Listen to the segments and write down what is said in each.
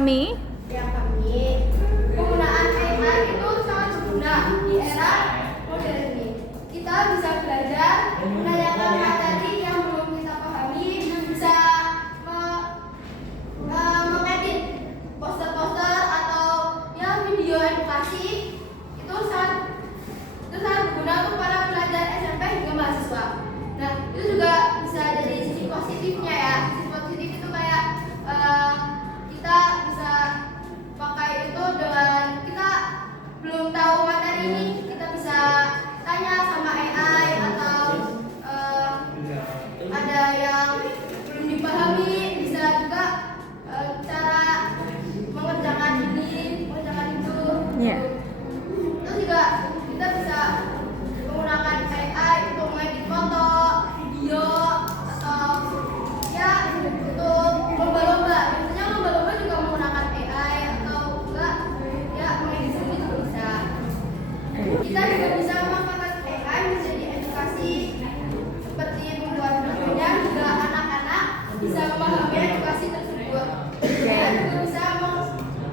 kami? Ya kami, penggunaan AI itu sangat berguna di era modern ini. Kita bisa belajar menanyakan materi yang belum kita pahami, bisa mengedit poster-poster atau ya video edukasi. Itu sangat berguna untuk para pelajar SMP hingga mahasiswa. Nah, itu juga bisa jadi sisi positifnya ya. Sisi positif itu kayak kita bisa pakai itu dengan kita belum tahu materi ini, kita bisa tanya sama AI atau ada yang belum dipahami, bisa juga cara mengerjakan ini, mengerjakan itu. Iya. Terus juga kita bisa menggunakan AI untuk mengedit foto, video, atau ya untuk lomba-lomba. Biasanya lomba-lomba juga menggunakan AI atau enggak ya mengedit sendiri juga bisa. Kita juga bisa memanfaatkan AI menjadi edukasi seperti membuat videonya juga anak-anak bisa memahami edukasi tersebut. Kita juga bisa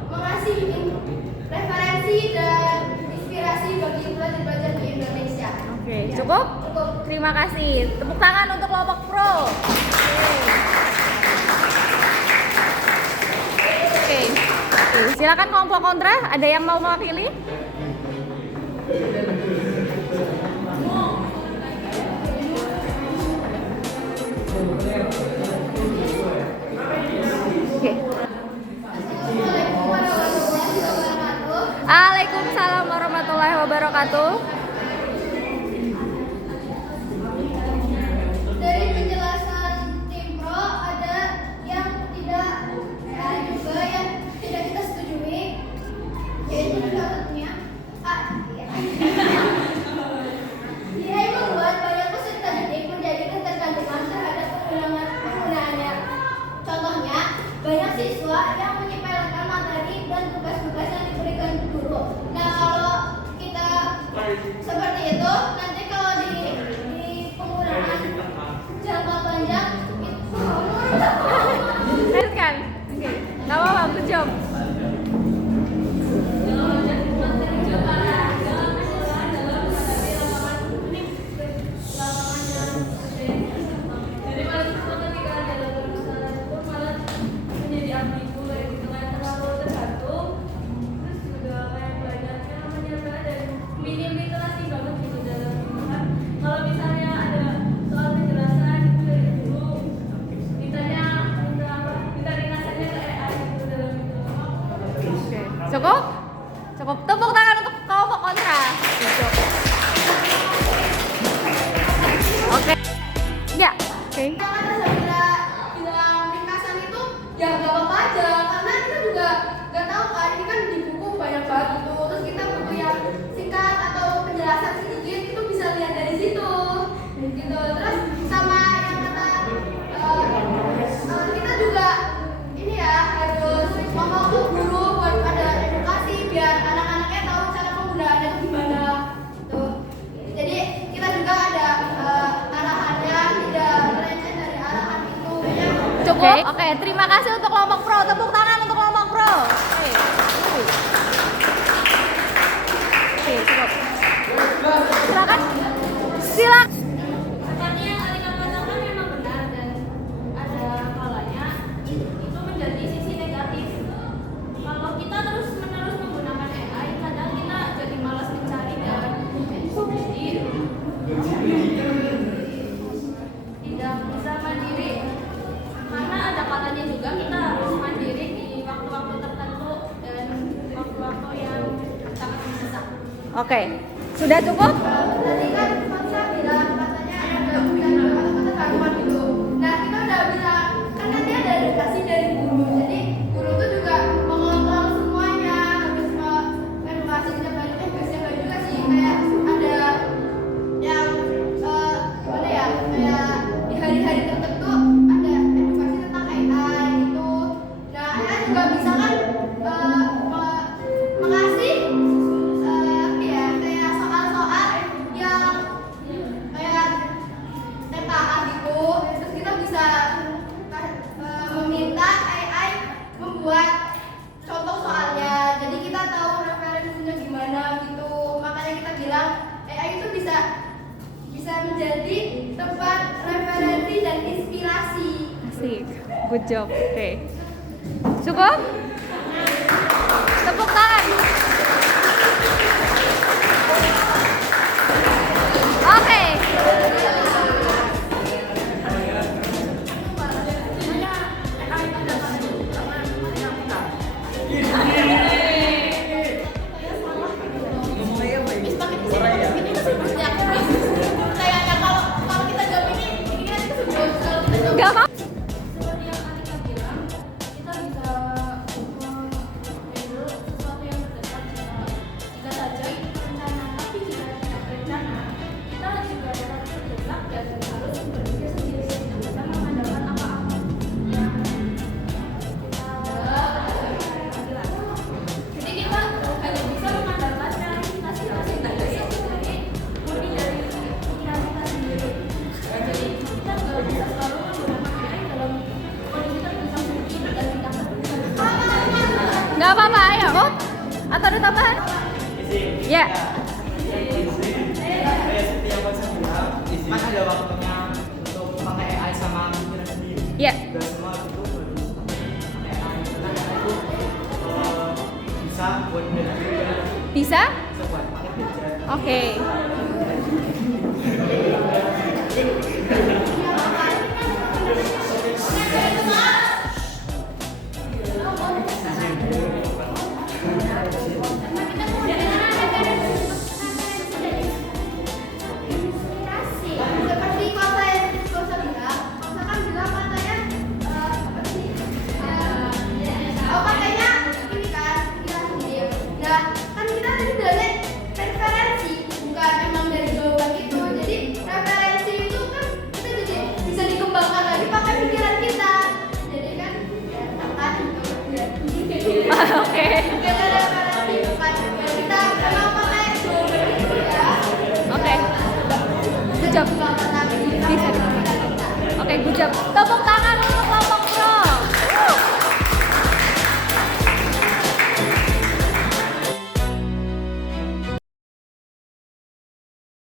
mengasih referensi dan inspirasi bagi pelajar-pelajar di Indonesia. Oke, cukup? Cukup. Terima kasih. Tepuk tangan untuk kelompok pro. Oke. Silakan kelompok kontra. Ada yang mau mewakili? Oke. Waalaikumsalam warahmatullahi wabarakatuh. Dari penjelasan tim pro ada yang tidak ada juga yang tidak kita setujui, yaitu salah satunya dia membuat banyak peserta didik menjadi ketergantungan terhadap penggunaannya. Contohnya, banyak siswa yang menyepelekan materi dan tugas-tugas yang diberikan guru. Nah, kalau kita seperti itu, nanti kalau di penggunaan jangka panjang itu Lanjutkan. Oke. Gak apa-apa, good job. Cukup? Cukup. Tepuk tangan untuk kelompok kontra. Cukup. Oke. Ya. Oke. Jangan rasa bilang ringkasan itu ya gak apa-apa aja, karena kita juga gak tahu kan, ini kan di buku banyak banget gitu. Terus kita butuh yang singkat atau penjelasan sedikit, itu bisa lihat dari situ gitu. Terus sama yang kata kita juga ini ya harus ngomong ke guru buat ada edukasi biar anak-anaknya tahu cara penggunaannya gimana gitu. Jadi kita juga ada arahannya, tidak melenceng dari arahan itu. Cukup. Oke, terima kasih untuk kelompok pro. Tepuk tangan untuk kelompok pro. Oke. Oke, cukup. Silakan. Silakan. Seperti yang Alika katakan memang benar, dan ada kalanya itu menjadi sisi negatif. Kalau kita terus-menerus menggunakan AI, kadang kita jadi malas mencari dan jadi tidak bisa mandiri. Karena ada kalanya juga kita harus mandiri di waktu-waktu tertentu dan waktu-waktu yang sangat mendesak. Oke. Sudah cukup? Tadi kan Faksa bilang katanya ada ketergantungan gitu. Nah, kita udah bilang kan nanti ada edukasi dari guru. Jadi guru tuh juga mengontrol semuanya, harus edukasi setiap hari. Biasanya nggak juga sih, kayak ada yang gimana ya, kayak di hari-hari tertentu ada edukasi tentang AI gitu. Nah, AI juga bisa kan mengasih ya kayak soal-soal yang Asik. Good job. Oke. Cukup? Tepuk tangan. Oke. Kayaknya kalau kita jawab ini kan kita sebut kalau kita jawab Gak mau. seperti yang Atika bilang, kita bisa menghandle sesuatu yang terdekat jika saja itu berencana, tapi jika tidak berencana, kita juga dapat terjebak dan harus berpikir sendiri, tidak bisa mengandalkan apa-apa. Jadi kita hanya bisa mengandalkan realitas kita sendiri, murni dari pikiran kita sendiri. Jadi kita nggak bisa selalu menggunakan AI dalam kondisi terdesak mungkin dan tidak terdesak. Gak apa-apa, ayo. Oh, atau ada tambahan? Ya. Setiap konsep bilang, kan ada waktunya untuk pakai AI sama pikiran sendiri. Ya. Gak semua itu harus pakai AI. Karena AI itu bisa buat belajar, Bisa? bisa buat pakai belajar. Oke. Seperti kata yang Kosa bilang, Kosa kan bilang katanya seperti katanya ini kan kita sendiri. Nah, kan kita tadi dari referensi, bukan memang dari jawaban itu. Jadi referensi itu kan kita jadi bisa dikembangkan lagi pakai pikiran kita. Jadi kan ya akan Oke. kita referensi bukan kita memang pakai jawaban itu ya. Oke. Good job. Bisa. Oke, good job. Tepuk tangan.